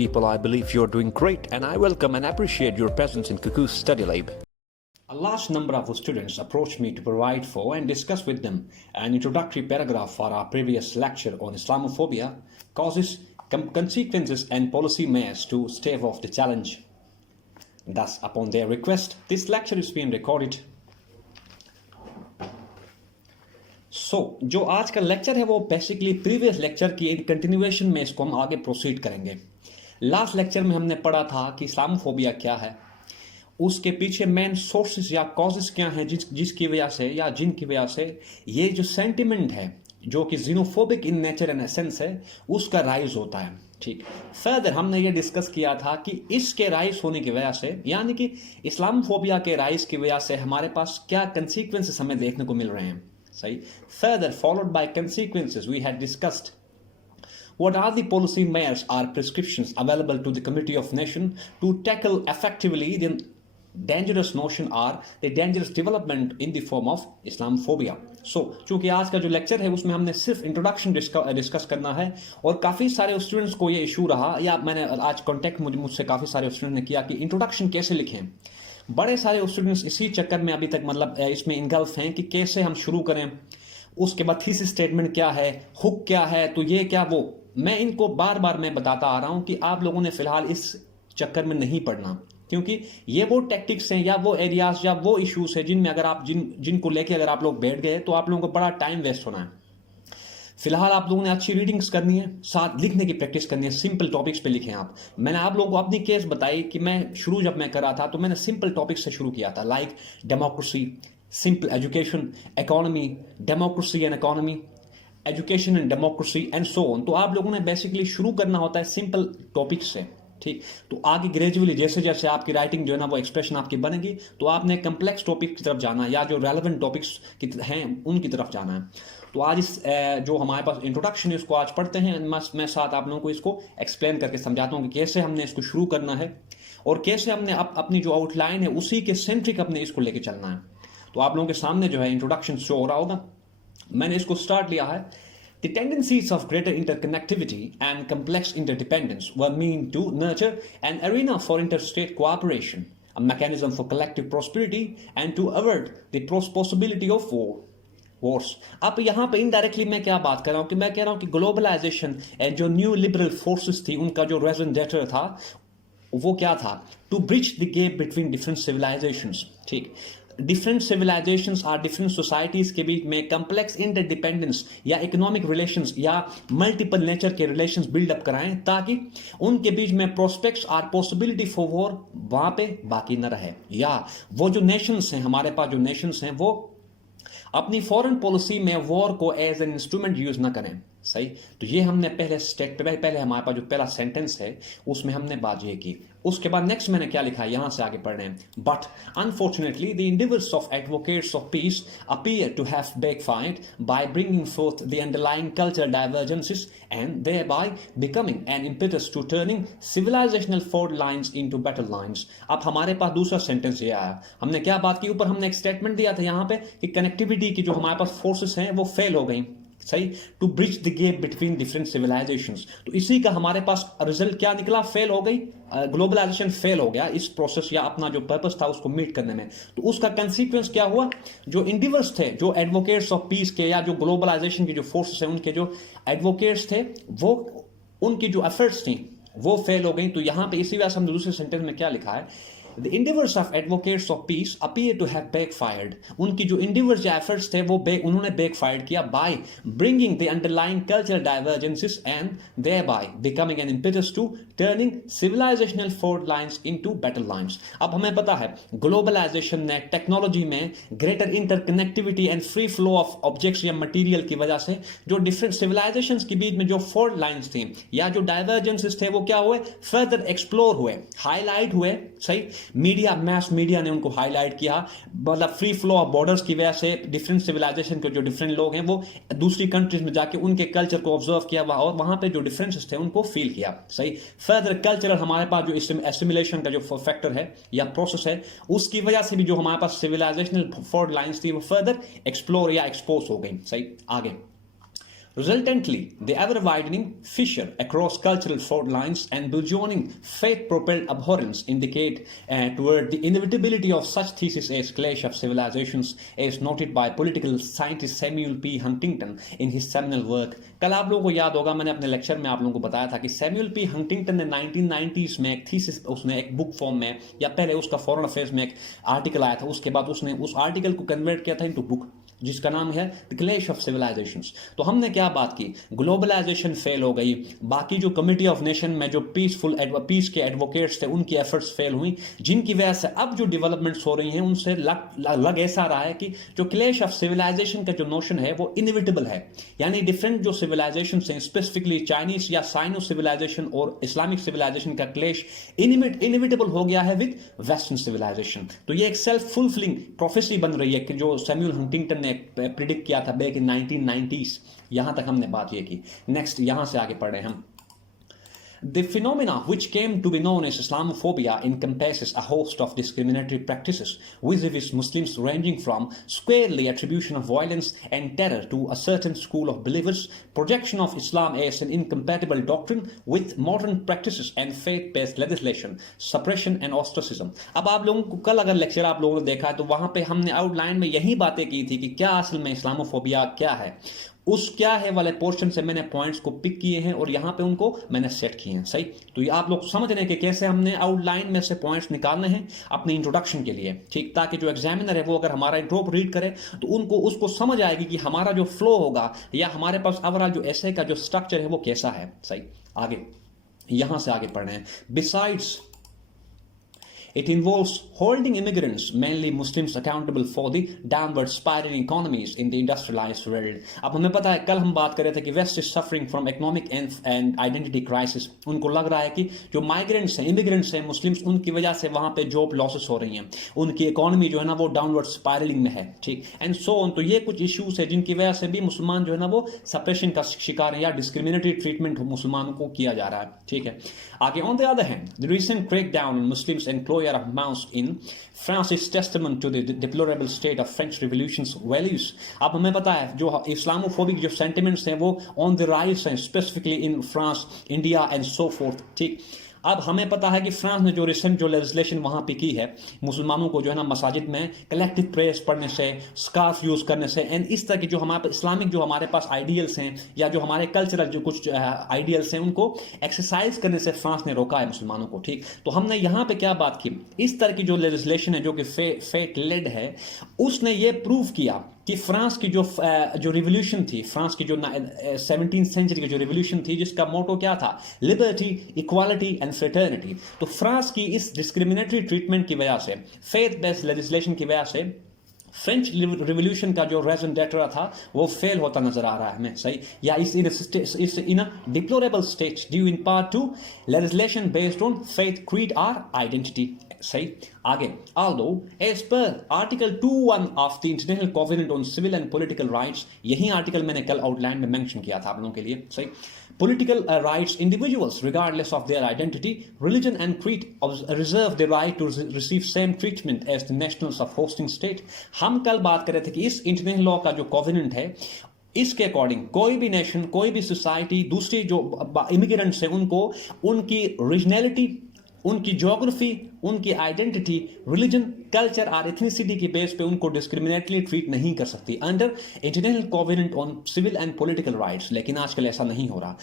people, I believe you're doing great, and I welcome and appreciate your presence in Cuckoo's Study Lab. A large number of students approached me to provide for and discuss with them an introductory paragraph for our previous lecture on Islamophobia, causes, consequences, and policy measures to stave off the challenge. Thus, upon their request, this lecture is being recorded. जो आज का lecture है वो basically previous lecture की एक continuation में इसको हम आगे प्रोसीड करेंगे। लास्ट लेक्चर में हमने पढ़ा था कि इस्लामोफोबिया क्या है, उसके पीछे मेन सोर्सेस या कॉजेस क्या हैं जिसकी वजह से या जिनकी वजह से ये जो सेंटिमेंट है जो कि जीनोफोबिक इन नेचर एंड एसेंस है उसका राइज होता है। ठीक, फर्दर हमने ये डिस्कस किया था कि इसके राइज होने की वजह से यानी कि इस्लामोफोबिया के राइज की वजह से हमारे पास क्या कंसिक्वेंसेस हमें देखने को मिल रहे हैं। सही, further followed by consequences we had discussed what are the policy measures or prescriptions available to the Committee of Nations to tackle effectively the dangerous notion or the dangerous development in the form of Islamophobia. चूंकि आज का जो lecture है उसमें हमने सिर्फ introduction discuss करना है और काफ़ी सारे स्टूडेंट्स को ये इशू रहा या मैंने आज कॉन्टेक्ट मुझसे काफ़ी सारे स्टूडेंट ने किया कि इंट्रोडक्शन कैसे लिखें। बड़े सारे स्टूडेंट्स इसी चक्कर में अभी तक मतलब इसमें इन्गल्फ हैं कि कैसे हम शुरू करें, उसके बाद थीसिस स्टेटमेंट क्या है, हुक क्या है, तो ये क्या वो। मैं इनको बार बार मैं बताता आ रहा हूं कि आप लोगों ने फिलहाल इस चक्कर में नहीं पढ़ना, क्योंकि ये वो टैक्टिक्स हैं या वो एरियाज या वो इश्यूज है जिनमें अगर आप जिनको लेके अगर आप लोग बैठ गए तो आप लोगों को बड़ा टाइम वेस्ट होना है। फिलहाल आप लोगों ने अच्छी रीडिंग्स करनी है, साथ लिखने की प्रैक्टिस करनी है, सिंपल टॉपिक्स पे लिखें आप। मैंने आप लोगों को अपनी केस बताई कि मैं शुरू जब मैं कर रहा था तो मैंने सिंपल टॉपिक्स से शुरू किया था, like democracy, simple education, economy, democracy and economy, education and democracy and so on. तो आप लोगों ने बेसिकली शुरू करना होता है सिंपल टॉपिक्स से। ठीक, तो आगे ग्रेजुअली जैसे जैसे आपकी राइटिंग जो है ना वो एक्सप्रेशन आपकी बनेगी तो आपने कम्प्लेक्स टॉपिक की तरफ जाना है या जो रेलेवेंट टॉपिक्स हैं उनकी तरफ जाना है। तो आज इस जो हमारे पास इंट्रोडक्शन है उसको आज पढ़ते हैं। मैं साथ आप लोगों को इसको एक्सप्लेन करके समझाता हूँ कि कैसे हमने इसको शुरू करना है और कैसे हमने अपनी जो आउटलाइन है उसी के सेंट्रिक अपने इसको लेके चलना है। तो आप लोगों के सामने जो है इंट्रोडक्शन शो हो रहा होगा, मैंने इसको स्टार्ट लिया है। The tendencies of greater interconnectivity and complex interdependence were meant to nurture an arena for interstate cooperation, a mechanism for collective prosperity, and to avert the possibility of wars. अब यहाँ पे इनडायरेक्टली मैं क्या बात कर रहा हूँ कि मैं कह रहा हूँ कि ग्लोबलाइजेशन एंड जो न्यू लिबरल फोर्सेस थी उनका जो रेजोनेटर था वो क्या था, to bridge the gap between different civilisations. ठीक, डिफरेंट सिविलाइजेशंस और डिफरेंट सोसाइटीज के बीच में कम्प्लेक्स इंटरडिपेंडेंस या इकोनॉमिक रिलेशंस या मल्टीपल नेचर के रिलेशंस बिल्डअप कराएं ताकि उनके बीच में प्रोस्पेक्ट्स और पॉसिबिलिटी फॉर वॉर वहां पे बाकी न रहे, या वो जो नेशंस हैं हमारे पास जो नेशंस हैं वो अपनी फॉरेन पॉलिसी में वॉर को एज एन इंस्ट्रूमेंट यूज ना करें। सही, तो ये हमने पहले हमारे पास जो पहला सेंटेंस है उसमें हमने बात ये की। उसके बाद नेक्स्ट मैंने क्या लिखा है यहां से आगे पढ़ रहे हैं। But unfortunately the endeavors of advocates of peace appear to have backfired by bringing forth the underlying cultural divergences and thereby becoming an impetus to turning civilizational fault lines into battle lines। अब हमारे पास दूसरा sentence ये आया, हमने क्या बात की, ऊपर हमने एक स्टेटमेंट दिया था यहाँ पे कि कनेक्टिविटी की जो हमारे पास फोर्सेस हैं वो फेल हो गई। सही, to bridge the gap between different civilisations. तो इसी का हमारे पास रिजल्ट क्या निकला, फेल हो गई, ग्लोबलाइजेशन फेल हो गया इस प्रोसेस या अपना जो पर्पस था उसको मीट करने में। तो उसका कंसीक्वेंस क्या हुआ, जो इंडिवर्स थे, जो एडवोकेट्स ऑफ पीस के या जो ग्लोबलाइजेशन के जो फोर्सेस हैं उनके जो एडवोकेट्स थे वो उनकी जो एफर्ट्स थी वो फेल हो गई। तो यहां पे इसी वजह से हम दूसरे सेंटेंस में क्या लिखा है, The endeavors of advocates of peace appear to have backfired। उनकी जो endeavors या efforts थे वो उन्होंने backfired किया by bringing the underlying cultural divergences and thereby becoming an impetus to turning civilizational fault lines into battle lines। अब हमें पता है ग्लोबलाइजेशन ने टेक्नोलॉजी में greater interconnectivity and free flow of objects या मटीरियल की वजह से जो डिफरेंट सिविलाइजेशंस के बीच में जो फॉल्ट लाइंस थी या जो डाइवर्जेंसेस थे वो क्या हुए, फर्दर एक्सप्लोर हुए, हाईलाइट हुए। सही, मीडिया, मैस मीडिया ने उनको हाईलाइट किया, मतलब फ्री फ्लो ऑफ बॉर्डर्स की वजह से डिफरेंट सिविलाइजेशन के जो डिफरेंट लोग हैं वो दूसरी कंट्रीज में जाके उनके कल्चर को ऑब्जर्व किया और वहां पे जो डिफरेंसेस थे उनको फील किया। सही, फर्दर कल्चरल हमारे पास जो एसिमिलेशन का जो फैक्टर है या प्रोसेस है उसकी वजह से भी जो हमारे पास सिविलाइजेशनल फॉल्ट लाइंस थी वो फर्दर एक्सप्लोर या एक्सपोज हो गई। सही, आगे Resultantly, the ever-widening fissure across cultural fault lines and burgeoning faith-propelled abhorrence indicate toward the inevitability of such thesis as clash of civilizations, as noted by political scientist Samuel P. Huntington in his seminal work. कल आप लोगों को याद होगा, मैंने अपने lecture में आप लोगों को बताया था कि सैमुअल पी हंटिंगटन ने 1990s में एक थीसिस, उसने एक बुक फॉर्म में, या पहले उसका फॉरेन अफेयर्स में एक आर्टिकल आया था, उसके बाद उसने उस आर्टिकल को कन्वर्ट किया था इनटू बुक जिसका नाम है द क्लैश ऑफ सिविलाइजेशंस। तो हमने क्या बात की, ग्लोबलाइजेशन फेल हो गई, बाकी जो कमिटी ऑफ नेशन में जो पीस के एडवोकेट्स थे उनकी एफर्ट्स फेल हुई, जिनकी वजह से अब जो डेवलपमेंट्स हो रही हैं उनसे लग ऐसा रहा है कि जो क्लैश ऑफ सिविलाइजेशन का जो नोशन है वो इनविटेबल है, यानी डिफरेंट जो सिविलाइजेशन हैं, स्पेसिफिकली चाइनीज या साइनो सिविलाइजेशन और इस्लामिक सिविलाइजेशन का क्लैश इनविटेबल हो गया है विद वेस्टर्न सिविलाइजेशन। तो ये एक सेल्फ फुलफिलिंग प्रोफेसी बन रही है कि जो सैमुअल हंटिंगटन ने प्रिडिक्ट किया था बैक इन 1990s। यहां तक हमने बात ये की। नेक्स्ट यहां से आगे पढ़ रहे हैं हम। The phenomena which came to be known as Islamophobia encompasses a host of discriminatory practices vis-a-vis Muslims, ranging from squarely attribution of violence and terror to a certain school of believers, projection of Islam as an incompatible doctrine with modern practices and faith-based legislation, suppression and ostracism। अब आप लोगों को कल अगर lecture आप लोगों ने देखा है तो वहां पे हमने आउटलाइन में यही बातें की थी कि क्या असल में इस्लामोफोबिया क्या है। उस क्या है वाले पोर्शन से मैंने पॉइंट्स को पिक किए हैं और यहां पे उनको मैंने सेट किए हैं। सही, तो ये आप लोग समझ रहे हैं कि कैसे हमने आउटलाइन में से पॉइंट्स निकालने हैं अपनी इंट्रोडक्शन के लिए, ठीक, ताकि जो एग्जामिनर है वो अगर हमारा इंट्रो रीड करे तो उनको उसको समझ आएगी कि हमारा जो फ्लो होगा या हमारे पास ओवरऑल जो ऐसे का जो स्ट्रक्चर है वो कैसा है। सही, आगे यहां से आगे पढ़ रहे हैं। Besides it involves holding immigrants, mainly Muslims, accountable for the downward spiraling economies in the industrialized world। अब हमें पता है, कल हम बात कर रहे थे कि West is suffering from economic and identity crisis. उनको लग रहा है कि जो माइग्रेंट्स हैं, इमिग्रेंट्स हैं, मुस्लिम्स, उनकी वजह से वहां पे जॉब लॉसेस हो रही हैं, उनकी इकोनॉमी जो है ना वो डाउनवर्ड स्पायरलिंग में है, ठीक, एंड सो ऑन। तो ये कुछ इश्यूज है जिनकी वजह से भी मुसलमान जो है ना वो सप्रेशन का शिकार है या डिस्क्रिमिनेटरी ट्रीटमेंट मुसलमानों को किया जा रहा है, ठीक है। आगे, on the other hand, the recent crackdown in Muslims enclosure of mosques in France is testament to the deplorable state of French Revolution's values। अब हमें पता है जो इस्लामोफोबिक जो सेंटिमेंट्स हैं वो ऑन द राइज हैं, specifically in France, India and so fourth, ठीक। अब हमें पता है कि फ्रांस ने जो रिसेंट जो लेजिस्लेशन वहां पे की है, मुसलमानों को जो है ना मसाजिद में कलेक्टिव प्रेयर्स पढ़ने से, स्कार्फ यूज करने से एंड इस तरह की जो हमारे इस्लामिक जो हमारे पास आइडियल्स हैं या जो हमारे कल्चरल जो कुछ आइडियल्स हैं उनको एक्सरसाइज करने से फ्रांस ने रोका है मुसलमानों को, ठीक। तो हमने यहाँ पे क्या बात की, इस तरह की जो लेजिस्लेशन है जो कि फेट लेड है, उसने ये प्रूव किया कि फ्रांस की जो रिवोल्यूशन थी, फ्रांस की जो 17th सेंचुरी की जो रिवोल्यूशन थी जिसका मोटो क्या था, लिबर्टी, इक्वालिटी एंड फ्रेटर्निटी। तो फ्रांस की इस डिस्क्रिमिनेटरी ट्रीटमेंट की वजह से, फेथ बेस्ड लेजिस्लेशन की वजह से फ्रेंच रिवोल्यूशन का जो रेजन डेटरा था वो फेल होता नजर आ रहा है हमें। सही, या इस in a deplorable state due in part to legislation based on faith, creed और आइडेंटिटी। सही, आगे, although as per article 2.1 of the International Covenant on Civil and Political Rights, यही आर्टिकल मैंने कल आउटलाइन में मेंशन किया था आप लोगों के लिए। सही, political rights individuals regardless of their identity, religion and creed reserve the right to receive same treatment as the nationals of hosting state। हम कल बात कर रहे थे कि इस इंटरनेशनल लॉ का जो कोवेनेंट है इसके अकॉर्डिंग कोई भी नेशन, कोई भी सोसाइटी, दूसरी जो इमिग्रेंट्स हैं उनको उनकी रीजनैलिटी, उनकी ज्योग्राफी, उनकी आइडेंटिटी, रिलीजन, कल्चर और एथनिसिटी के बेस पे उनको डिस्क्रिमिनेटली ट्रीट नहीं कर सकती under international covenant on civil and political rights. लेकिन आजकल ऐसा नहीं हो रहा।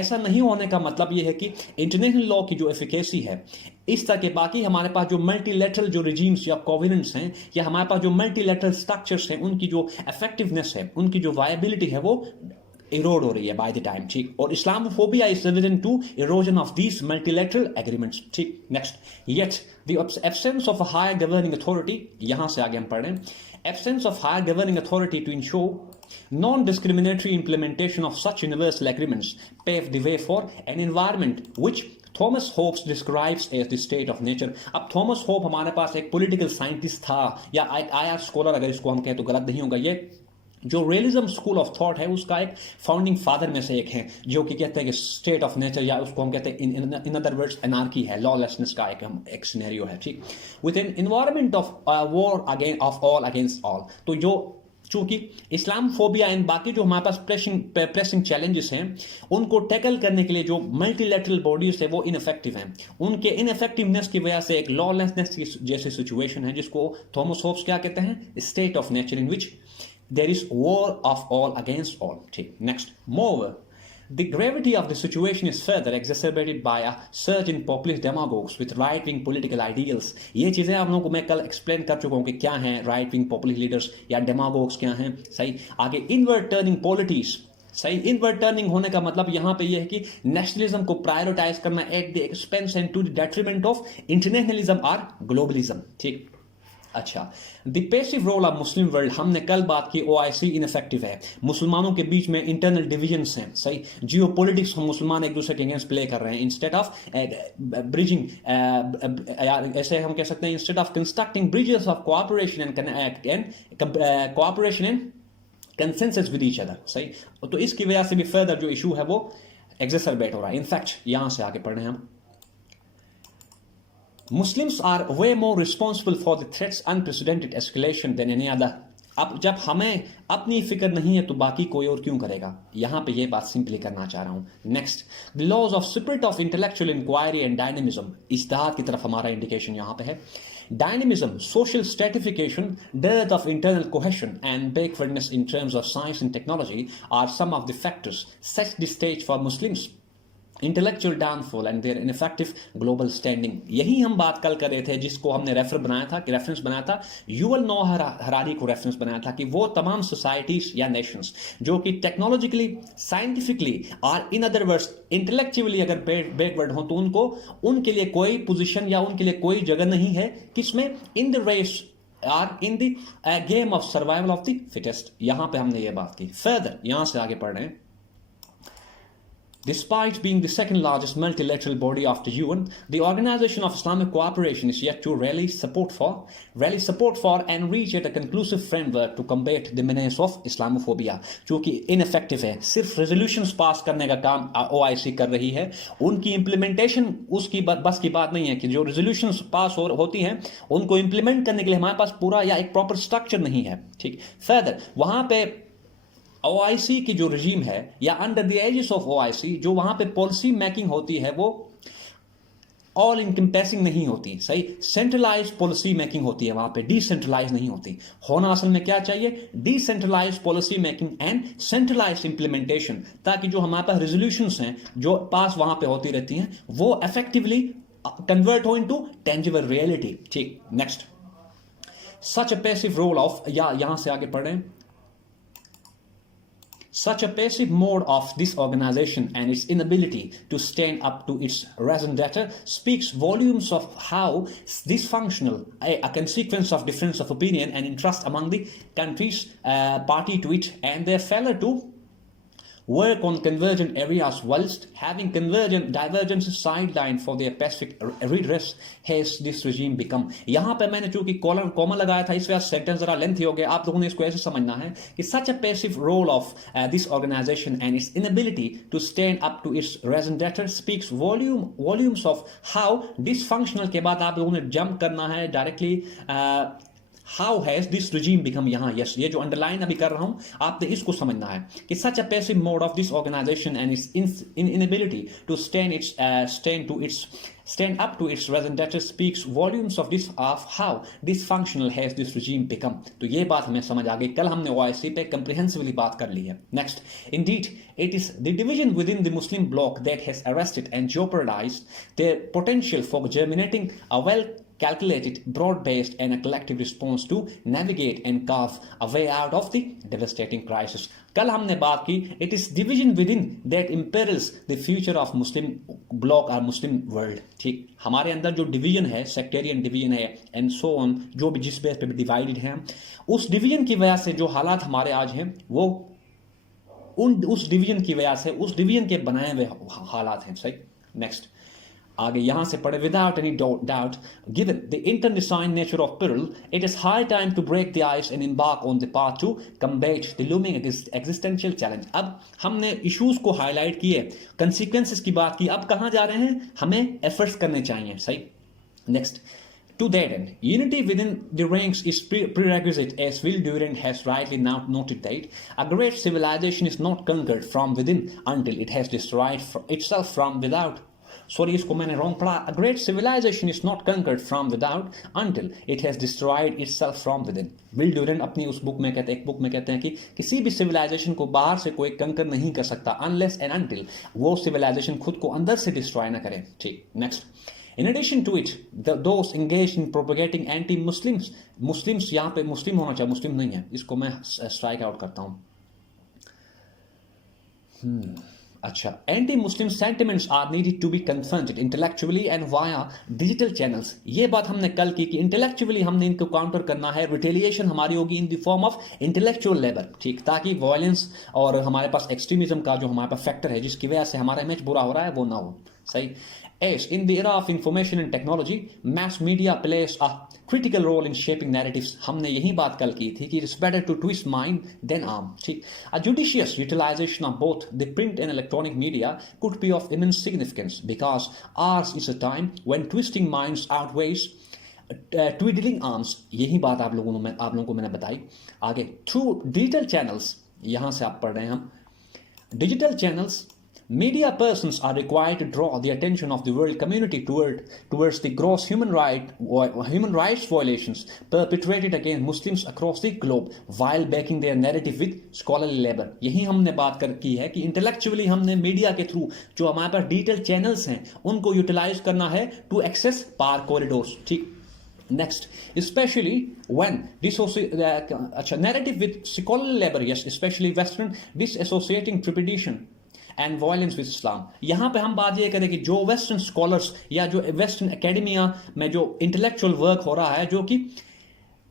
ऐसा नहीं होने का मतलब ये है कि इंटरनेशनल लॉ की जो एफिकेसी है, इस तरह के बाकी हमारे पास जो मल्टीलेटरल जो रिजीम्स या कोवेनेंट्स हैं या हमारे पास जो मल्टीलेटरल स्ट्रक्चर्स हैं, उनकी जो इफेक्टिवनेस है, उनकी जो वायबिलिटी है वो इरोड हो रही है बाय द टाइम, ठीक। और Islamophobia is evident to erosion of these multilateral agreements, ठीक। Next, yet the absence of a higher governing authority, यहां से आगे हम पढ़ रहे हैं, absence of higher governing authority to ensure non-discriminatory implementation of such universal agreements paved the way for an environment which Thomas Hobbes describes as the state of nature. अब Thomas Hobbes हमारे पास एक पॉलिटिकल साइंटिस्ट था या IR scholar, अगर इसको हम कहें तो गलत नहीं होगा। ये जो रियलिज्म स्कूल ऑफ थॉट है उसका एक फाउंडिंग फादर में से एक है, जो कि कहते हैं कि स्टेट ऑफ नेचर या उसको हम कहते हैं इन अदर वर्ड्स एनार्की है, लॉलेसनेस का एक सिनेरियो है, ठीक। With an environment of war of all against all. तो जो चूंकि इस्लामोफोबिया एंड बाकी जो हमारे पास प्रेसिंग चैलेंजेस हैं उनको टैकल करने के लिए जो मल्टीलैटरल बॉडीज है वो इनफेक्टिव हैं। उनके इनफेक्टिवनेस की वजह से एक लॉलेसनेस की जैसी सिचुएशन है जिसको थॉमस होब्स क्या कहते हैं, state of nature in which there is war of all against all. ठीक, next, more the gravity of the situation is further exacerbated by a surge in populist demagogues with right-wing political ideals। ये चीज़ें आप लोगों को मैं कल explain कर चुका हूँ कि क्या हैं राइट विंग पॉपुलिस्ट लीडर्स या डेमागोग्स क्या हैं। सही, आगे इनवर्ट टर्निंग पॉलिटिक्स। सही, इनवर्ट टर्निंग होने का मतलब यहाँ पे ये है कि नेशनलिज्म को प्रायोरिटाइज करना at the expense and to the detriment of internationalism और ग्लोबलिज्म। ठीक, अच्छा, the passive role of Muslim world, हमने कल बात की ओआईसी इनफेक्टिव है, मुसलमानों के बीच में इंटरनल डिविजन्स हैं। सही, जियो पॉलिटिक्स हम मुसलमान एक दूसरे के अगेंस्ट प्ले कर रहे हैं इंस्टेड ऑफ ब्रिजिंग, ऐसे हम कह सकते हैं instead of constructing bridges of cooperation and consensus with each other. सही, तो इसकी वजह से भी फर्दर जो इशू है वो एग्जैसरबेट हो रहा है। इनफैक्ट यहां से आगे पढ़ रहे हैं हम, Muslims are way more responsible for the threat's unprecedented escalation than any other। अब जब हमें अपनी फिक्र नहीं है तो बाकी कोई और क्यों करेगा, यहां पे ये बात सिंपली करना चाह रहा हूं। Next, the laws of spirit of intellectual inquiry and dynamism, इज्तिहाद की तरफ हमारा इंडिकेशन यहां पे है। Dynamism, social stratification, dearth of internal cohesion, and backwardness in terms of science and technology are some of the factors set the stage for Muslims intellectual downfall and their ineffective global standing. यही हम बात कल कर रहे थे जिसको हमने reference बनाया था, युवल नोह हरारी को रेफरेंस बनाया था कि वो तमाम सोसाइटीज या नेशंस जो कि टेक्नोलॉजिकली, साइंटिफिकली और इन अदर वर्ड्स इंटेलेक्चुअली अगर बैकवर्ड हो तो उनके लिए कोई पोजीशन या उनके लिए कोई जगह नहीं है किसमें, in the race or in the game of survival of the fittest. यहां पे हमने ये बात की। फर्दर यहां से आगे पढ़ रहे हैं, Despite being the second largest multilateral body after UN, the Organization of Islamic Cooperation is yet to rally support for and reach at a conclusive framework to combat the menace of Islamophobia। जो कि ineffective है, सिर्फ resolutions पास करने का काम OIC कर रही है, उनकी implementation उसकी बस की बात नहीं है कि जो resolutions पास होती हैं उनको implement करने के लिए हमारे पास पूरा या एक proper structure नहीं है। ठीक, further वहां पे OIC की जो रजीम है या under the aegis of OIC जो वहां पे पॉलिसी मेकिंग होती है वो ऑल इनकम्पेसिंग नहीं होती। सही, सेंट्रलाइज पॉलिसी मेकिंग होती है, वहां पे डिसेंट्रलाइज नहीं होती। होना असल में क्या चाहिए, decentralise policy making and centralise implementation, ताकि जो हमारे पास रेजोल्यूशंस हैं जो पास वहां पे होती रहती हैं वो इफेक्टिवली कन्वर्ट हो इनटू टेंजिबल रियलिटी। ठीक, next, such a passive role of, या यहां से आगे पढ़ रहे हैं, Such a passive mode of this organization and its inability to stand up to its raison d'etre speaks volumes of how dysfunctional, a consequence of difference of opinion and interest among the countries party to it, and their failure to work on convergent areas whilst having divergences sidelined for their pacific redress has this regime become। यहां पे मैंने चूंकि comma लगाया था इस वजह से sentence जरा लेंथी हो गया, आप लोगों ने इसको ऐसे समझना है कि such a passive role of this organization and its inability to stand up to its raison d'etre speaks volumes of how dysfunctional के बाद आप लोगों ने जंप करना है directly How has this regime become, यहाँ यस ये जो अंडरलाइन अभी कर रहा हूं आपने इसको समझना है कि such a passive mode of this organization and its inability to stand up to its raison d'etre speaks volumes of how dysfunctional has this regime become। तो ये बात हमें समझ आ गई, कल हमने OIC पे comprehensively बात कर ली है। Next, indeed it is the division within the Muslim bloc that has arrested and jeopardized their potential for germinating a well calculated, broad-based and a collective response to navigate and carve a way out of the devastating crisis। कल हमने बात की it is division within that imperils the future of Muslim bloc or Muslim world। ठीक, हमारे अंदर जो division है, sectarian division है एंड सो ऑन, जो भी जिस बेस पे भी डिवाइडेड है, उस डिवीजन की वजह से जो हालात हमारे आज हैं वो उस डिवीजन की वजह से उस डिवीजन के बनाए हुए हालात हैं। सही, नेक्स्ट आगे यहां से पढ़े, without any doubt given the interdesigned nature of peril it is high time to break the ice and embark on the path to combat the looming existential challenge। अब हमने इश्यूज को हाईलाइट किए, consequences की बात की, अब कहां जा रहे हैं, हमें एफर्ट्स करने चाहिए। सही, next, To that end, unity within the ranks is prerequisite, as Will Durant has rightly now noted that a great civilization is not conquered from within until it has destroyed itself from without. Sorry, इसको मैंने wrong पढ़ा. A great civilization is not conquered from without until it has destroyed itself from within. Will Durant अपनी उस book में कहते हैं, एक book में कहते हैं कि किसी भी सिविलाइजेशन को बाहर से कोई कंकर नहीं कर सकता अनलेस एंड अनटिल वो सिविलाइजेशन खुद को अंदर से डिस्ट्रॉय ना करे. ठीक, next. In addition to it, those engaged in propagating anti-Muslims, Muslims यहाँ पे मुस्लिम होना चाहिए, मुस्लिम नहीं है, इसको मैं स्ट्राइक आउट करता हूँ. अच्छा, anti-Muslim sentiments are needed to be confronted intellectually and via digital channels. ये बात हमने कल की कि intellectually हमने इनको काउंटर करना है, रिटेलिएशन हमारी होगी in the form of intellectual labor, ठीक, ताकि वायलेंस और हमारे पास एक्सट्रीमिज्म का जो हमारे पास फैक्टर है जिसकी वजह से हमारा इमेज बुरा हो रहा है वो ना हो. सही. As in the era of information and technology, mass media plays a critical role in shaping narratives. हमने यही बात कल की थी कि it's better to twist mind than arm. ठीक. A judicious utilization of both the print and electronic media could be of immense significance because ours is a time when twisting minds outweighs twiddling arms. यही बात आप लोगों को मैंने बताई. आगे, through digital channels, यहाँ से आप पढ़ रहे हैं हम. Digital channels, media persons are required to draw the attention of the world community towards the gross human rights violations perpetrated against Muslims across the globe while backing their narrative with scholarly labor. यही हमने बात की है कि intellectually हमने media के through जो हमारे पास डिजिटल चैनल्स हैं उनको यूटिलाइज करना है to access power corridors. ठीक. Next, especially when narrative with scholarly labor, yes, especially Western disassociating trepidation and violence with इस्लाम. यहाँ पे हम बात ये करें कि जो वेस्टर्न स्कॉलर्स या जो वेस्टर्न एकेडमिया में जो इंटेलेक्चुअल वर्क हो रहा है जो कि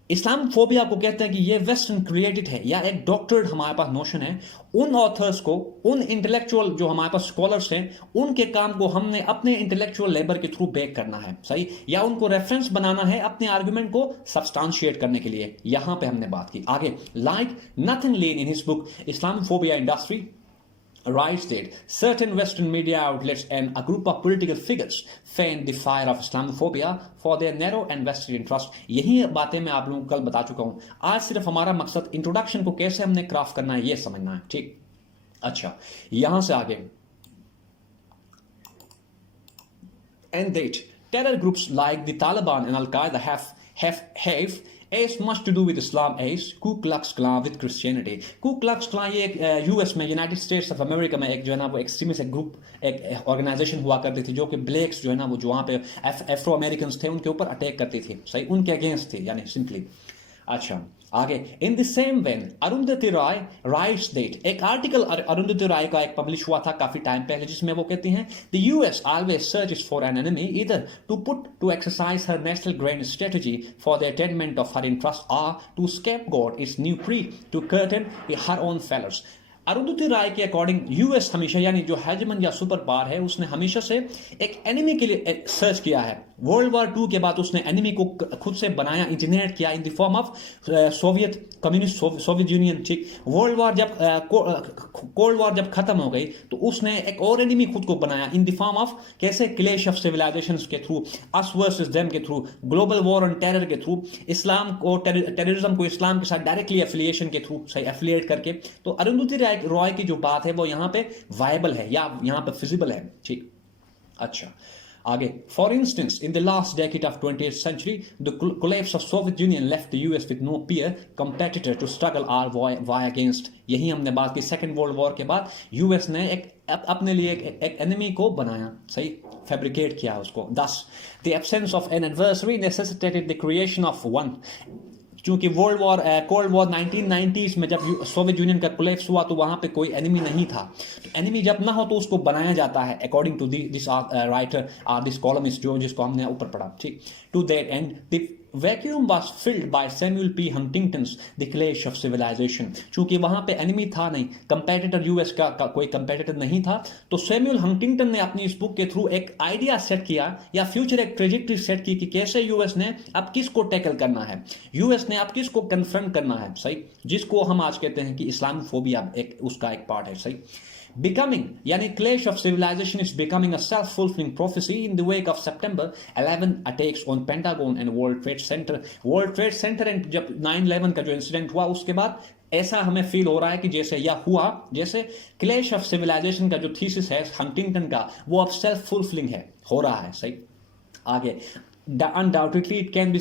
इस्लाम फोबिया को कहते हैं कि ये वेस्टर्न क्रिएटेड है या एक डॉक्टर्ड हमारे पास नोशन है, उन ऑथर्स को, उन इंटेलेक्चुअल जो हमारे पास स्कॉलर्स हैं उनके काम को हमने अपने इंटेलेक्चुअल लेबर के थ्रू बेक करना है. सही. या उनको रेफरेंस बनाना है अपने आर्गुमेंट को सब्सटेंशिएट करने के लिए. यहां पे हमने बात की. आगे, like nothing lane in his book Islamophobia industry writes that certain Western media outlets and a group of political figures fan the fire of Islamophobia for their narrow and vested interest. यही बातें मैं आप लोगों को कल बता चुका हूं. आज सिर्फ हमारा मकसद इंट्रोडक्शन को कैसे हमने क्राफ्ट करना है ये समझना है. ठीक. अच्छा, यहां से आगे. And that terror groups like the Taliban and Al-Qaeda have as much to do with Islam as Ku Klux Klan with Christianity. Ku Klux Klan ये एक यूएस में, यूनाइटेड स्टेट्स ऑफ अमेरिका में एक जो है ना वो एक्सट्रीमिस्ट एक ग्रुप, एक ऑर्गेनाइजेशन हुआ करती थी जो कि ब्लैक्स जो है ना वो जो वहाँ पे एफ्रो अमेरिकन थे उनके ऊपर अटैक करती थी. सही. उनके अगेंस्ट थी यानी सिंपली. अच्छा, आगे. In the same vein Arundhati Roy writes that, एक आर्टिकल अरुंधति राय का एक पब्लिश हुआ था काफी टाइम पहले जिसमें वो कहती हैं the US always searches for an enemy either to put to exercise her national grand strategy for the attainment of her interest or to scapegoat its new pre to curtain her own failures. Arundhati Roy के according US हमेशा यानी जो हेजमन या super power है उसने हमेशा से एक एनिमी के लिए सर्च किया है. वर्ल्ड वॉर 2 के बाद उसने एनिमी को खुद से बनाया, इंजीनियर किया in the form of Soviet communist Soviet union. ठीक. वर्ल्ड वॉर जब कोल्ड वॉर जब खत्म हो गई तो उसने एक और एनिमी खुद को बनाया इन द फॉर्म ऑफ कैसे क्लैश ऑफ सिविलाइजेशंस के थ्रू, अस वर्सेस देम के through, global war on terror के थ्रू, इस्लाम को टेररिज्म को इस्लाम के साथ डायरेक्टली एफिलिएशन के थ्रू सही एफिलिएट करके. तो अरुंधति रॉय की जो बात है वो यहाँ पे वायबल है या यहाँ पे फिजिबल है. ठीक. अच्छा, आगे. For instance in the last decade of 20th century the collapse of Soviet Union left the US with no peer competitor to struggle our war against. यही हमने बात की. सेकेंड वर्ल्ड वॉर के बाद यूएस ने एक अपने लिए एक एनिमी को बनाया. सही. फैब्रिकेट किया उसको. Thus the absence of an adversary necessitated the creation of one. क्योंकि कोल्ड वॉर 1990s में जब सोवियत यूनियन का कोलैप्स हुआ तो वहां पे कोई एनिमी नहीं था. तो एनिमी जब ना हो तो उसको बनाया जाता है according to this writer or this columnist जिसको हमने ऊपर पढ़ा. ठीक. To that end the vacuum was filled by Samuel P Huntington's the clash of civilisation. चूंकि वहां पे एनिमी था नहीं, कंपेटिटर यूएस का कोई कंपेटिटर नहीं था, तो सैमुअल हंटिंगटन ने अपनी इस बुक के थ्रू एक आइडिया सेट किया या फ्यूचर एक ट्रेजेक्टरी सेट की कि कैसे यूएस ने अब किसको टैकल करना है, यूएस ने अब किसको कन्फ्रंट करना है. सही. जिसको हम आज कहते हैं कि इस्लामोफोबिया एक उसका एक पार्ट है. सही. Becoming, yani clash of civilization is becoming a self-fulfilling prophecy in the wake of September 11 attacks on Pentagon and World Trade Center. World Trade Center and जब 9/11 का जो इंसिडेंट हुआ उसके बाद ऐसा हमें फील हो रहा है कि जैसे यह हुआ जैसे क्लैश ऑफ सिविलाइजेशन का जो थीसिस है हंटिंगटन का वो अब सेल्फ फुलफिलिंग है, हो रहा है। सही, आगे undoubtedly it can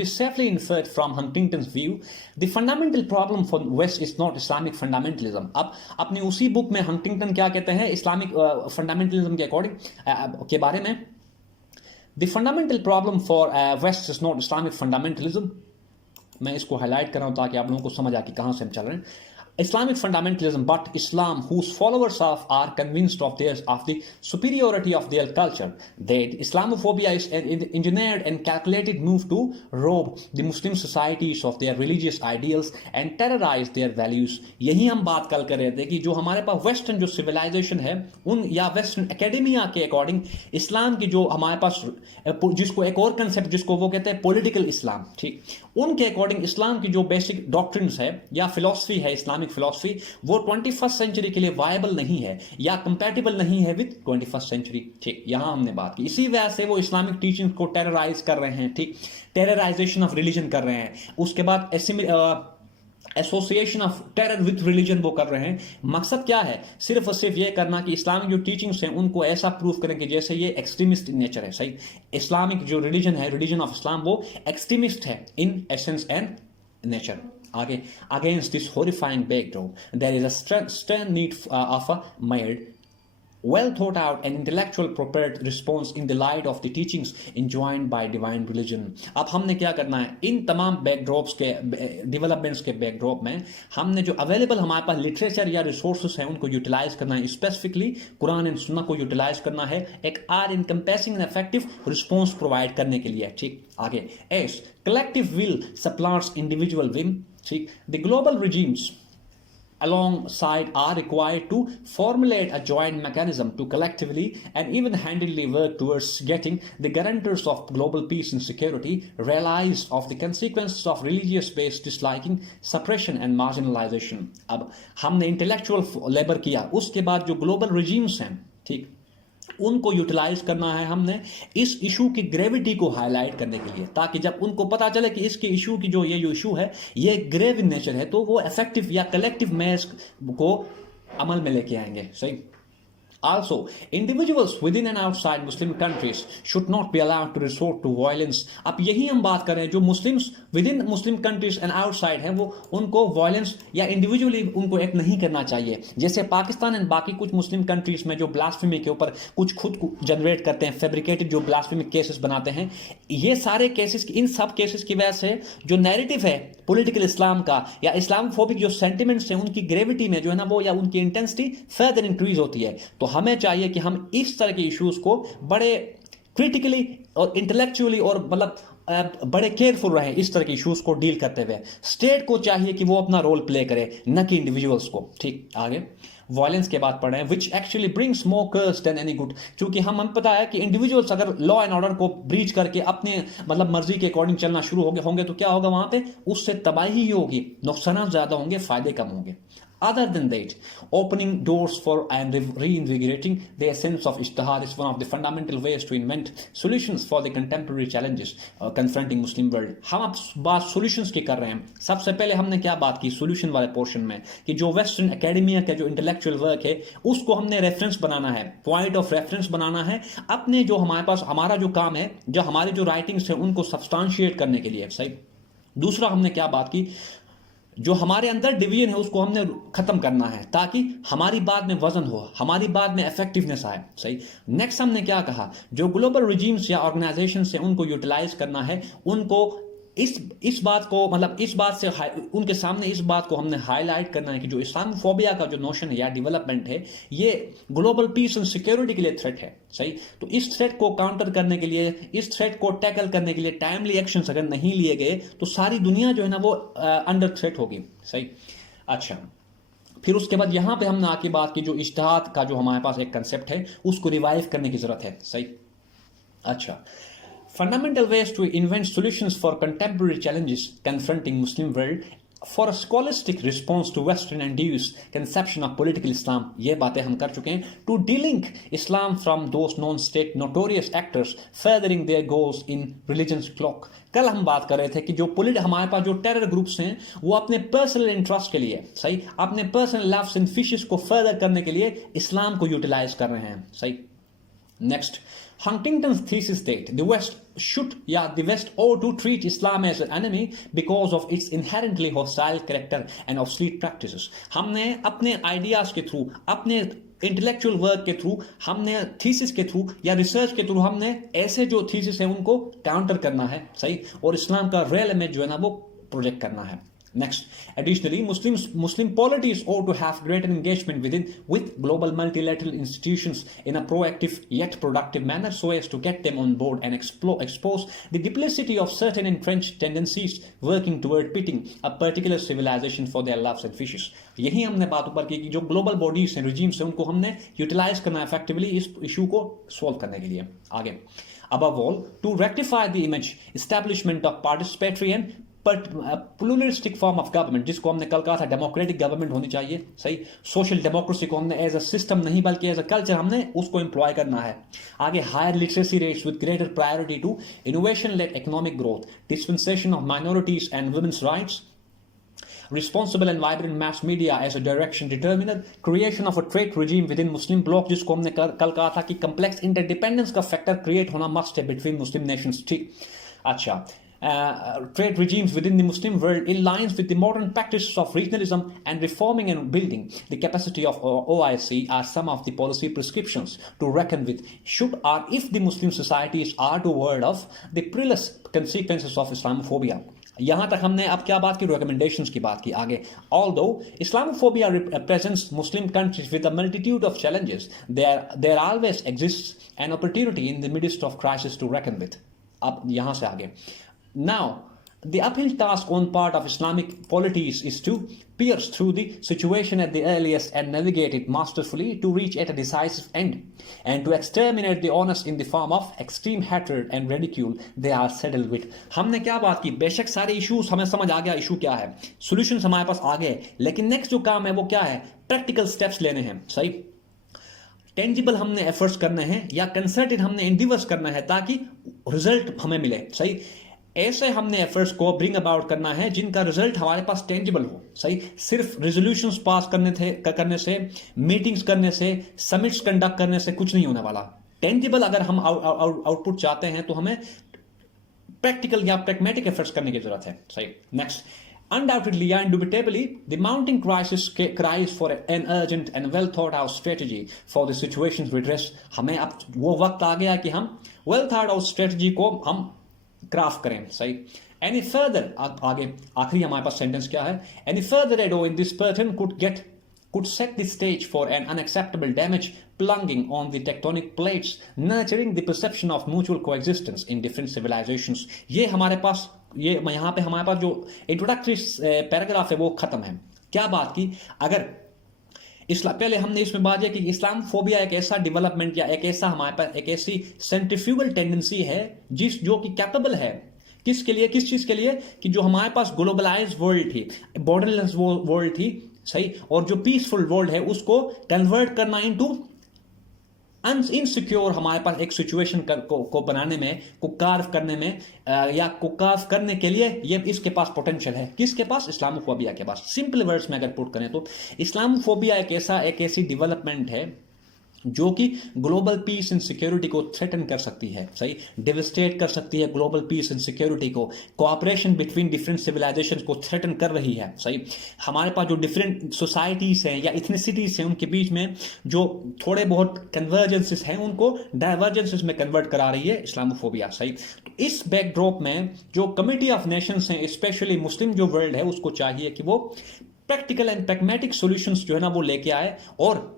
be safely inferred from Huntington's view the fundamental problem for West is not Islamic fundamentalism। अब अपनी उसी बुक में हंटिंगटन क्या कहते हैं इस्लामिक फंडामेंटलिज्म के अकॉर्डिंग के बारे में, the fundamental problem for West is not Islamic fundamentalism। मैं इसको हाईलाइट कर रहा हूं ताकि आप लोगों को समझ आ कि कहां से हम चल रहे हैं। Islamic fundamentalism, but Islam, whose followers are convinced of the superiority of their culture. That Islamophobia is an engineered and calculated move to rob the Muslim societies of their religious ideals and terrorize their values। यही हम बात कल कर रहे थे कि जो हमारे पास वेस्टर्न जो सिविलाइजेशन है उन या वेस्टर्न एकेडमिया के अकॉर्डिंग इस्लाम की जो हमारे पास जिसको एक और कंसेप्ट जिसको वो कहते हैं पॉलिटिकल इस्लाम, ठीक, उनके अकॉर्डिंग इस्लाम की जो बेसिक डॉक्ट्रिन्स है या फिलॉसफी है इस्लामिक फिलॉसफी वो 21st सेंचुरी के लिए वायबल नहीं है या कंपैटिबल नहीं है विद 21st सेंचुरी। ठीक, यहां हमने बात की, इसी वजह से वो इस्लामिक टीचिंग को टेरराइज कर रहे हैं। ठीक, टेरराइजेशन ऑफ रिलीजन कर रहे हैं, उसके बाद association of terror with religion वो कर रहे हैं। मकसद क्या है, सिर्फ और सिर्फ ये करना कि इस्लामिक जो टीचिंग्स हैं उनको ऐसा प्रूव करें कि जैसे ये एक्सट्रीमिस्ट इन नेचर है। सही, इस्लामिक जो रिलीजन है, रिलीजन ऑफ इस्लाम, वो एक्सट्रीमिस्ट है इन एसेंस एंड नेचर। आगे, against this horrifying backdrop there is a stern need of a mild, well thought out and intellectual prepared response in the light of the teachings enjoined by divine religion। अब हमने क्या करना है, इन तमाम backdrops के developments के backdrop में हमने जो अवेलेबल हमारे पास लिटरेचर या रिसोर्सेस हैं उनको यूटिलाइज करना है, स्पेसिफिकली कुरान एंड सुन्नह को यूटिलाइज करना है एक or encompassing and effective response provide करने के लिए। ठीक, आगे, as collective will supplants individual will. ठीक, the global regimes alongside are required to formulate a joint mechanism to collectively and even-handedly work towards getting the guarantors of global peace and security realized of the consequences of religious-based disliking, suppression and marginalization। अब हमने intellectual labour किया, उसके बाद जो global regimes हैं, ठीक, उनको utilise करना है हमने इस इशू की ग्रेविटी को हाईलाइट करने के लिए, ताकि जब उनको पता चले कि इसके इशू की जो ये जो इशू है ये ग्रेव इन नेचर है तो वो इफेक्टिव या कलेक्टिव मेजर्स को अमल में लेके आएंगे। सही, also individuals within and outside Muslim countries should not be allowed to resort to violence। अब यही हम बात कर रहे हैं, जो Muslims with in Muslim countries and outside हैं वो उनको वायलेंस या इंडिविजुअली उनको एक्ट नहीं करना चाहिए। जैसे पाकिस्तान एंड बाकी कुछ मुस्लिम कंट्रीज में जो ब्लास्फेमी के ऊपर कुछ खुद जनरेट करते हैं, फैब्रिकेटेड जो ब्लास्फेमिक केसेस बनाते हैं, ये सारे केसेस, इन सब केसेस की वजह से जो नैरेटिव है पॉलिटिकल इस्लाम का या इस्लामोफोबिक जो सेंटिमेंट्स हैं उनकी ग्रेविटी में जो है ना वो या उनकी इंटेंसिटी फर्दर इंक्रीज होती है। तो हमें चाहिए कि हम इस तरह के इश्यूज को बड़े क्रिटिकली और इंटेलेक्चुअली और मतलब बड़े केयरफुल रहे इस तरह के इश्यूज को डील करते हुए। स्टेट को चाहिए कि वो अपना रोल प्ले करे, न कि इंडिविजुअल्स को। ठीक, आगे वायलेंस के बाद पढ़ रहे हैं, which actually brings more curse than any good. क्योंकि हम पता है कि इंडिविजुअल्स अगर लॉ एंड ऑर्डर को ब्रीच करके अपने मतलब मर्जी के अकॉर्डिंग चलना शुरू होंगे तो क्या होगा, वहां पे उससे तबाही ही होगी, नुकसान ज्यादा होंगे, फायदे कम होंगे। Other than that, opening doors for and reinvigorating the essence of ijtihad is one of the fundamental ways to invent solutions for the contemporary challenges confronting Muslim world। हम अब बात solutions की कर रहे हैं। सबसे पहले हमने क्या बात की solution वाले पोर्शन में कि जो वेस्टर्न एकेडमिया का जो इंटेलेक्चुअल वर्क है उसको हमने रेफरेंस बनाना है, पॉइंट ऑफ रेफरेंस बनाना है अपने जो हमारे पास हमारा जो काम है, जो हमारे जो राइटिंग्स है उनको सब्सटेंशिएट करने के लिए। सही, दूसरा हमने क्या बात की, जो हमारे अंदर डिवीजन है उसको हमने खत्म करना है ताकि हमारी बात में वजन हो, हमारी बात में इफेक्टिवनेस आए। सही, नेक्स्ट हमने क्या कहा, जो ग्लोबल रिजीम्स या ऑर्गेनाइजेशन से उनको यूटिलाइज करना है, उनको इस बात को मतलब इस बात से उनके सामने इस बात को हमने हाईलाइट करना है कि जो इस्लामोफोबिया का जो नोशन है या डेवलपमेंट है ये ग्लोबल पीस एंड सिक्योरिटी के लिए थ्रेट है। सही, तो इस थ्रेट को काउंटर करने के लिए, इस थ्रेट को टैकल करने के लिए टाइमली एक्शंस अगर नहीं लिए गए तो सारी दुनिया जो है ना वो अंडर थ्रेट होगी। सही, अच्छा, फिर उसके बाद यहां पे हमने आके बात की जो इज्तिहाद का जो हमारे पास एक कंसेप्ट है उसको रिवाइव करने की जरूरत है। सही, अच्छा, fundamental ways to invent solutions for contemporary challenges confronting Muslim world for a scholastic response to western and deuce conception of political Islam, ये बातें हम कर चुके हैं. To delink Islam from those non state notorious actors furthering their goals in religion's cloak. कल हम बात कर रहे थे कि जो हमारे पास जो टेरर ग्रुप्स हैं वो अपने पर्सनल इंटरेस्ट के लिए, सही, अपने पर्सनल लव्स एंड फिशेस को फर्दर करने के लिए इस्लाम को यूटिलाइज कर रहे हैं. सही. Next, Huntington's thesis that the West ought to treat Islam as an enemy because of its inherently hostile character and obsolete practices. हमने अपने आइडियाज के थ्रू, अपने इंटेलेक्चुअल वर्क के थ्रू, हमने थीसिस के थ्रू या रिसर्च के थ्रू हमने ऐसे जो थीसिस है उनको काउंटर करना है, सही, और इस्लाम का रियल इमेज जो है ना वो प्रोजेक्ट करना है. Next, additionally, Muslim polities ought to have greater engagement with global multilateral institutions in a proactive yet productive manner so as to get them on board and expose the duplicity of certain entrenched tendencies working toward pitting a particular civilization for their loves and fishes. यही हमने बात ऊपर की कि जो global bodies हैं, regimes हैं, उनको हमने यूटिलाइज करना है इफेक्टिवली इस इशू को सॉल्व करने के लिए. आगे, above all, to rectify the image establishment of participatory and pluralistic form of government, जिसको हमने कल कहा था डेमोक्रेटिक गवर्नमेंट होनी चाहिए, सही, सोशल डेमोक्रेसी को हमने एज अ सिस्टम नहीं बल्कि एज अ कल्चर हमने उसको एम्प्लॉय करना है. आगे, higher literacy rates with greater priority to innovation led economic growth, dispensation of minorities and women's rights, responsible and vibrant mass media as a direction determiner, creation of a trade regime within Muslim bloc, जिसको हमने कल कहा था कि complex interdependence का factor create होना must है between Muslim nations. ठीक. अच्छा, trade regimes within the Muslim world in lines with the modern practices of regionalism and reforming and building the capacity of OIC are some of the policy prescriptions to reckon with should or if the Muslim societies are to ward off the perilous consequences of Islamophobia. यहां तक हमने अब क्या बात की, recommendations की बात की. आगे, although Islamophobia represents Muslim countries with a multitude of challenges, there always exists an opportunity in the midst of crisis to reckon with. अब यहां से आगे, now the uphill task on part of Islamic polities is to pierce through the situation at the earliest and navigate it masterfully to reach at a decisive end, and to exterminate the honest in the form of extreme hatred and ridicule they are saddled with. हमने क्या बात की, बेशक सारे issues हमें समझ आ गया, issue क्या है, सॉल्यूशंस हमारे पास आ गए, लेकिन नेक्स्ट जो काम है वो क्या है, प्रैक्टिकल स्टेप्स लेने हैं. सही, टेंजिबल हमने एफर्ट्स करने हैं या कंसर्टेड हमने इंडिवर्स करना है ताकि रिजल्ट हमें मिले. सही, ऐसे हमने एफर्ट्स को ब्रिंग अबाउट करना है जिनका रिजल्ट हमारे पास टेंजिबल हो. सही, सिर्फ रेजोल्यूशंस पास करने से, मीटिंग्स करने से, समिट्स कंडक्ट करने से कुछ नहीं होने वाला. टेंजिबल अगर हम आउटपुट चाहते हैं तो हमें प्रैक्टिकल या प्रैग्मेटिक एफर्ट्स करने की जरूरत है. सही. Next, undoubtedly and indubitably the mounting crisis cries for an urgent and well thought out strategy for the situation's redress. हमें अब वो वक्त आ गया कि हम well thought out strategy को हम क्राफ्ट करें. सही. एनी फर्दर, आगे आखिरी हमारे पास सेंटेंस क्या है, any further ado in this pattern could set the stage for an unacceptable damage plunging on the tectonic plates, nurturing the perception of mutual coexistence in different civilizations. ये हमारे पास, ये यहाँ पे हमारे पास जो इंट्रोडक्टरी पैराग्राफ है वो खत्म है. क्या बात की, अगर पहले हमने इसमें बात है कि इस्लामोफोबिया एक ऐसा डेवलपमेंट या एक ऐसा हमारे पास एक ऐसी सेंट्रीफ्यूगल टेंडेंसी है जो कि कैपेबल है किसके लिए, किस चीज के लिए, कि जो हमारे पास ग्लोबलाइज्ड वर्ल्ड थी, बॉर्डरलेस वर्ल्ड थी, सही, और जो पीसफुल वर्ल्ड है उसको कन्वर्ट करना इनटू इनसिक्योर हमारे पास एक सिचुएशन को बनाने में, को कार्व करने में या को कार्व करने के लिए ये इसके पास पोटेंशियल है. किसके पास, इस्लामोफोबिया के पास. सिंपल वर्ड्स में अगर पुट करें तो इस्लामोफोबिया एक ऐसी डेवलपमेंट है जो कि ग्लोबल पीस एंड सिक्योरिटी को थ्रेटन कर सकती है. सही, डेविस्टेट कर सकती है ग्लोबल पीस एंड सिक्योरिटी को, कोऑपरेशन बिटवीन डिफरेंट सिविलाइजेशंस को थ्रेटन कर रही है. सही, हमारे पास जो डिफरेंट सोसाइटीज हैं या इथनिसिटीज हैं उनके बीच में जो थोड़े बहुत कन्वर्जेंसेस हैं उनको डाइवर्जेंसेस में कन्वर्ट करा रही है इस्लामोफोबिया. सही, तो इस बैकड्रॉप में जो कमिटी ऑफ नेशंस हैं, स्पेशली मुस्लिम जो वर्ल्ड है, उसको चाहिए कि वो प्रैक्टिकल एंड प्रैग्मेटिक सॉल्यूशंस जो है ना वो लेके आए और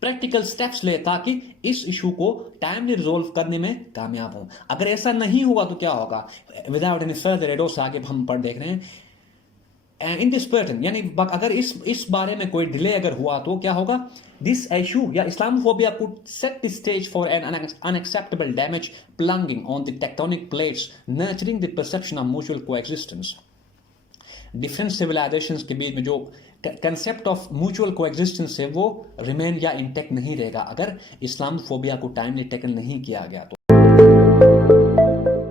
प्रैक्टिकल स्टेप्स ले ताकि इस इशू को टाइमली रिजोल्व करने में कामयाब हो. अगर ऐसा नहीं हुआ तो क्या होगा, विदाउट एनी फर्दर एडो से आगे हम पढ़ देख रहे हैं इन दिस पैटर्न, यानी अगर इस बारे में कोई डिले अगर हुआ तो क्या होगा, दिस इशू या Islamophobia could set the stage for an unacceptable damage plunging on the tectonic plates, nurturing the perception of mutual coexistence. Different civilisations के बीच में जो कंसेप्ट ऑफ म्यूचुअल कोएग्जिस्टेंस है वो रिमेन या इंटेक्ट नहीं रहेगा अगर इस्लामोफोबिया को टाइमली टैकल नहीं किया गया तो।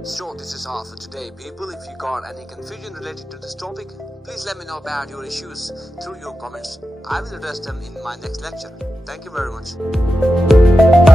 So this is all for today, people. If you got any confusion related to this topic, please let me know about your issues through your comments. I will address them in my next lecture. Thank you very much.